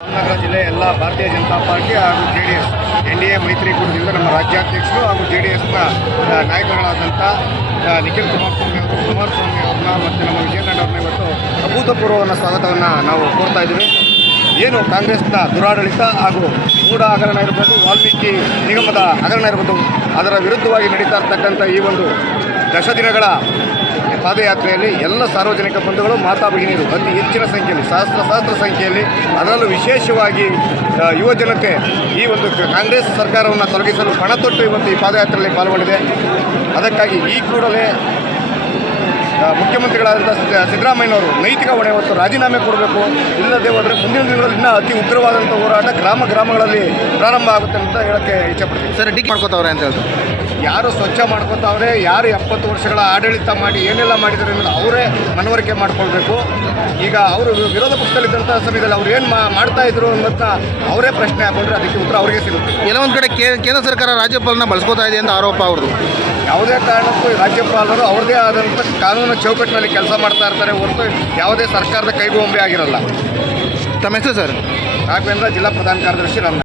ರಾಮನಗರ ಜಿಲ್ಲೆ ಎಲ್ಲ ಭಾರತೀಯ ಜನತಾ ಪಾರ್ಟಿ ಹಾಗೂ ಜೆಡಿಎಸ್ ಎನ್ಡಿಎ ಮೈತ್ರಿಕೂಟದಿಂದ ನಮ್ಮ ರಾಜ್ಯಾಧ್ಯಕ್ಷರು ಹಾಗೂ ಜೆಡಿಎಸ್ನ ನಾಯಕರುಗಳಾದಂಥ ನಿಖಿಲ್ ಕುಮಾರಸ್ವಾಮಿ ಅವ್ರನ್ನ ಮತ್ತು ನಮ್ಮ ವಿಜಯನಗರ ಅವ್ರನ್ನ ಇವತ್ತು ಅಭೂತಪೂರ್ವವನ್ನು ಸ್ವಾಗತವನ್ನು ನಾವು ಕೋರ್ತಾ ಇದ್ದೀವಿ. ಏನು ಕಾಂಗ್ರೆಸ್ನ ದುರಾಡಳಿತ ಹಾಗೂ ಮೂಢ ಹಗರಣ ಇರ್ಬೋದು, ವಾಲ್ಮೀಕಿ ನಿಗಮದ ಹಗರಣ ಇರ್ಬೋದು, ಅದರ ವಿರುದ್ಧವಾಗಿ ನಡೀತಾ ಇರ್ತಕ್ಕಂಥ ಈ ಒಂದು ದಿನಗಳ ಪಾದಯಾತ್ರೆಯಲ್ಲಿ ಎಲ್ಲ ಸಾರ್ವಜನಿಕ ಬಂಧುಗಳು, ಮಾತಾ ಭಗಿನಿಯರು ಅತಿ ಹೆಚ್ಚಿನ ಸಂಖ್ಯೆಯಲ್ಲಿ ಸಹಸ್ರ ಸಂಖ್ಯೆಯಲ್ಲಿ, ಅದರಲ್ಲೂ ವಿಶೇಷವಾಗಿ ಯುವ ಜನತೆ ಈ ಒಂದು ಕಾಂಗ್ರೆಸ್ ಸರ್ಕಾರವನ್ನು ತೊಲಗಿಸಲು ಪಣ ತೊಟ್ಟು ಇವತ್ತು ಈ ಪಾದಯಾತ್ರೆಯಲ್ಲಿ ಪಾಲ್ಗೊಂಡಿದೆ. ಅದಕ್ಕಾಗಿ ಈ ಕೂಡಲೇ ಮುಖ್ಯಮಂತ್ರಿಗಳಾದಂಥ ಸಿದ್ದರಾಮಯ್ಯನವರು ನೈತಿಕ ಹೊಣೆ ಹೊತ್ತು ರಾಜೀನಾಮೆ ಕೊಡಬೇಕು. ಇಲ್ಲದೆ ಹೋದರೆ ಮುಂದಿನ ದಿನಗಳಲ್ಲಿ ಇನ್ನೂ ಅತಿ ಉಗ್ರವಾದಂಥ ಹೋರಾಟ ಗ್ರಾಮಗಳಲ್ಲಿ ಪ್ರಾರಂಭ ಆಗುತ್ತೆ ಅಂತ ಹೇಳೋಕ್ಕೆ ಇಚ್ಛೆಪಡ್ತೀನಿ. ಸರ್, ಡಿಕ್ ಮಾಡ್ಕೋತಾವ್ರೆ ಅಂತ ಹೇಳಿದ್ರು. ಯಾರು ಸ್ವಚ್ಛ ಮಾಡ್ಕೋತಾವ್ರೆ, ಯಾರು 70 ವರ್ಷಗಳ ಆಡಳಿತ ಮಾಡಿ ಏನೆಲ್ಲ ಮಾಡಿದ್ದಾರೆ ಅನ್ನೋದು ಅವರೇ ಮನವರಿಕೆ ಮಾಡ್ಕೊಳ್ಬೇಕು. ಈಗ ಅವರು ವಿರೋಧ ಪಕ್ಷದಲ್ಲಿದ್ದಂಥ ಸಮಯದಲ್ಲಿ ಅವ್ರು ಏನು ಮಾಡ್ತಾ ಇದ್ರು ಅನ್ನೋದನ್ನ ಅವರೇ ಪ್ರಶ್ನೆ ಹಾಕೊಂಡ್ರೆ ಅದಕ್ಕೆ ಉತ್ತರ ಅವರಿಗೆ ಸಿಗುತ್ತೆ. ಕೆಲವೊಂದು ಕಡೆ ಕೇಂದ್ರ ಸರ್ಕಾರ ರಾಜ್ಯಪಾಲನ ಬಳಸ್ಕೋತಾ ಇದೆ ಅಂತ ಆರೋಪ ಅವ್ರದ್ದು. ಯಾವುದೇ ಕಾರಣಕ್ಕೂ ರಾಜ್ಯಪಾಲರು ಅವ್ರದ್ದೇ ಆದಂಥ ಕಾನೂನು ಚೌಕಟ್ಟಿನಲ್ಲಿ ಕೆಲಸ ಮಾಡ್ತಾ ಇರ್ತಾರೆ ಹೊರತು ಯಾವುದೇ ಸರ್ಕಾರದ ಕೈಗೊಂಬೆ ಆಗಿರಲ್ಲ. ತಮ್ಮ ಹೆಸರು ಸರ್? ರಾಘವೇಂದ್ರ, ಜಿಲ್ಲಾ ಪ್ರಧಾನ ಕಾರ್ಯದರ್ಶಿ, ರಾಮನಗರ.